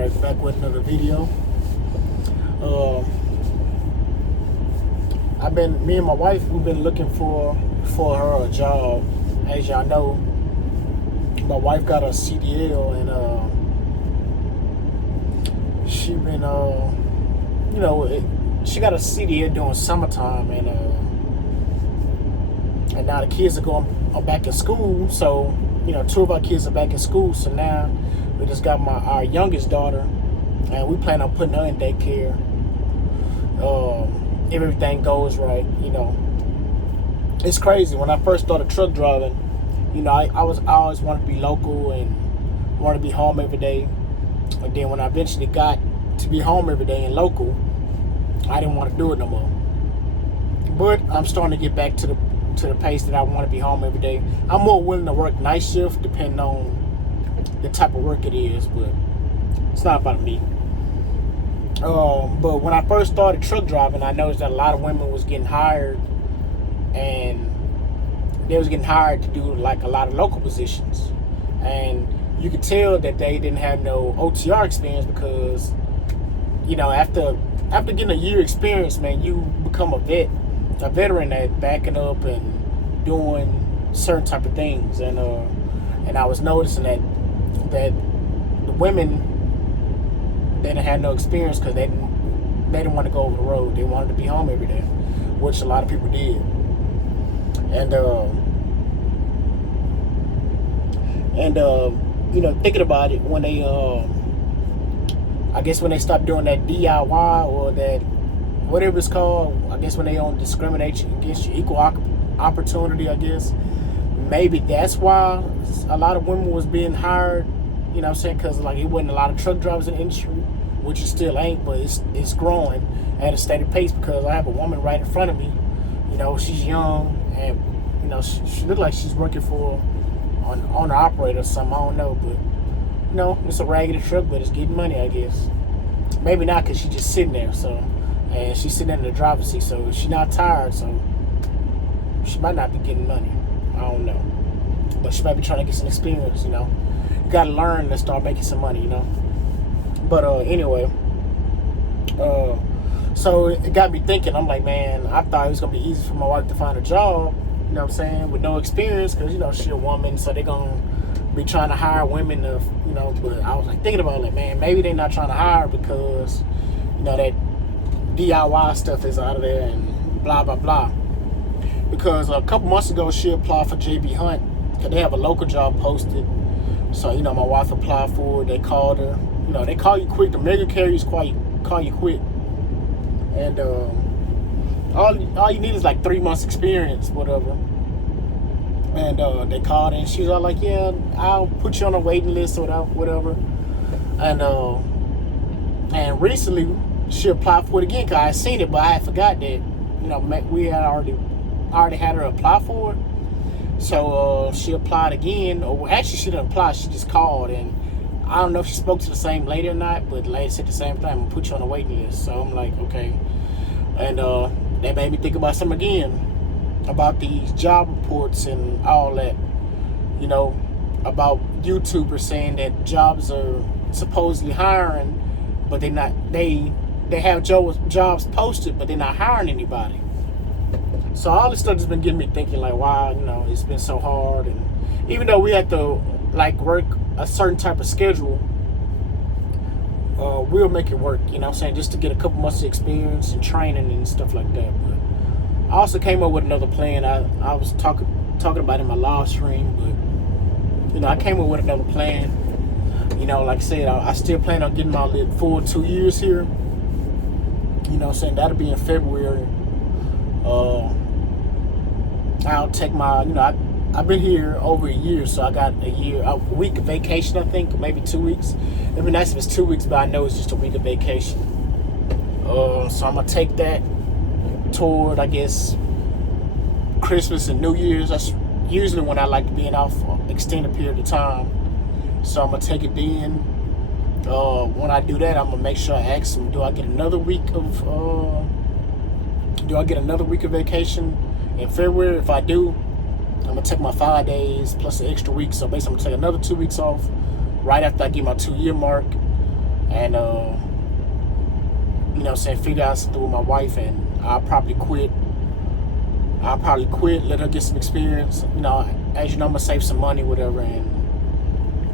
Alright, back with another video. Uh, me and my wife, we've been looking for her a job. As y'all know, my wife got a CDL, and she been, she got a CDL during summertime, and now the kids are back in school. So, two of our kids are back in school. So now we just got our youngest daughter, and we plan on putting her in daycare. If everything goes right, it's crazy. When I first started truck driving, I always wanted to be local and wanted to be home every day. And then when I eventually got to be home every day and local, I didn't want to do it no more. But I'm starting to get back to the pace that I want to be home every day. I'm more willing to work night shift depending on the type of work it is, but it's not about me. But when I first started truck driving, I noticed that a lot of women was getting hired, and they was getting hired to do like a lot of local positions. And you could tell that they didn't have no OTR experience because, after getting a year experience, man, you become a veteran at backing up and doing certain type of things. And I was noticing that the women, they didn't have no experience because they didn't want to go over the road. They wanted to be home every day, which a lot of people did. And thinking about it, when they I guess when they stopped doing that DIY or that whatever it's called, I guess when they don't discriminate against you, equal opportunity, I guess maybe that's why a lot of women was being hired. You know what I'm saying? Because like it wasn't a lot of truck drivers in the industry, which it still ain't, but it's growing at a steady pace because I have a woman right in front of me. She's young, and she looked like she's working for an owner operator or something. I don't know, but it's a raggedy truck, but it's getting money, I guess. Maybe not, because she's just sitting there. So, and she's sitting in the driver's seat, so she's not tired. So she might not be getting money. I don't know, but she might be trying to get some experience. You gotta learn to start making some money. But anyway, so it got me thinking. I'm like, man, I thought it was gonna be easy for my wife to find a job. You know what I'm saying, with no experience, because she a woman, so they're gonna be trying to hire women to, but I was like thinking about it, man, maybe they're not trying to hire because that DIY stuff is out of there and blah blah blah. Because a couple months ago she applied for JB Hunt because they have a local job posted. So my wife applied for it. They called her. They call you quick. The mega carriers call you quick. And all you need is like 3 months experience, whatever. And they called and she was all like, yeah, I'll put you on a waiting list or whatever. And recently she applied for it again because I had seen it, but I had forgot that we had already had her apply for it. So she applied again, or actually she didn't apply, she just called. And I don't know if she spoke to the same lady or not, but the lady said the same thing, I'm gonna put you on a waiting list. So I'm like, okay. And that made me think about something again, about these job reports and all that, about YouTubers saying that jobs are supposedly hiring, but they have jobs posted, but they're not hiring anybody. So all this stuff has been getting me thinking, like, wow, it's been so hard. And even though we have to like work a certain type of schedule, we'll make it work, just to get a couple months of experience and training and stuff like that. But I also came up with another plan. I was talking about it in my live stream, but I came up with another plan. Like I said, I still plan on getting my full 2 years here. Saying that'll be in February. I'll take my, I've been here over a year, so I got a week of vacation, I think, maybe 2 weeks. It'd be nice if it's 2 weeks, but I know it's just a week of vacation. So I'm gonna take that toward, I guess, Christmas and New Year's. That's usually when I like to be off for an extended period of time. So I'm gonna take it then. When I do that, I'm gonna make sure I ask them, do I get another week of vacation in February? If I do, I'm gonna take my 5 days plus an extra week. So basically I'm gonna take another 2 weeks off right after I get my 2 year mark. and you know, saying figure out something with my wife, and I'll probably quit. Let her get some experience. You know, as you know, I'm gonna save some money, whatever, and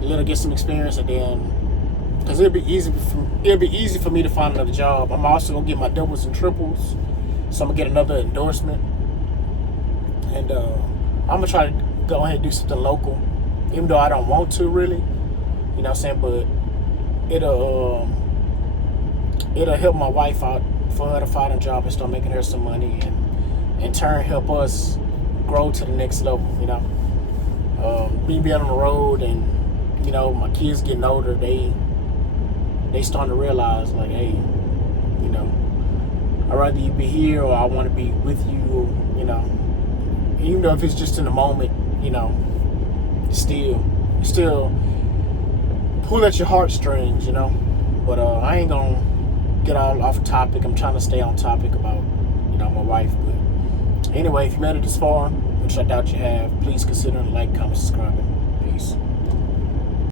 let her get some experience, and then because it'll be easy for me to find another job. I'm also gonna get my doubles and triples, so I'm gonna get another endorsement, and I'm gonna try to go ahead and do something local, even though I don't want to really. You know what I'm saying? But it'll help my wife out for her to find a job and start making her some money, and in turn help us grow to the next level. You know, me being on the road, and you know, my kids getting older, they starting to realize, like, hey, you know, I'd rather you be here, or I want to be with you, or, you know, even though if it's just in the moment, you know, still pull at your heartstrings, you know. But I ain't gonna get all off topic. I'm trying to stay on topic about, you know, my wife. But anyway, if you made it this far, which I doubt you have, please consider like, comment, subscribing. Peace.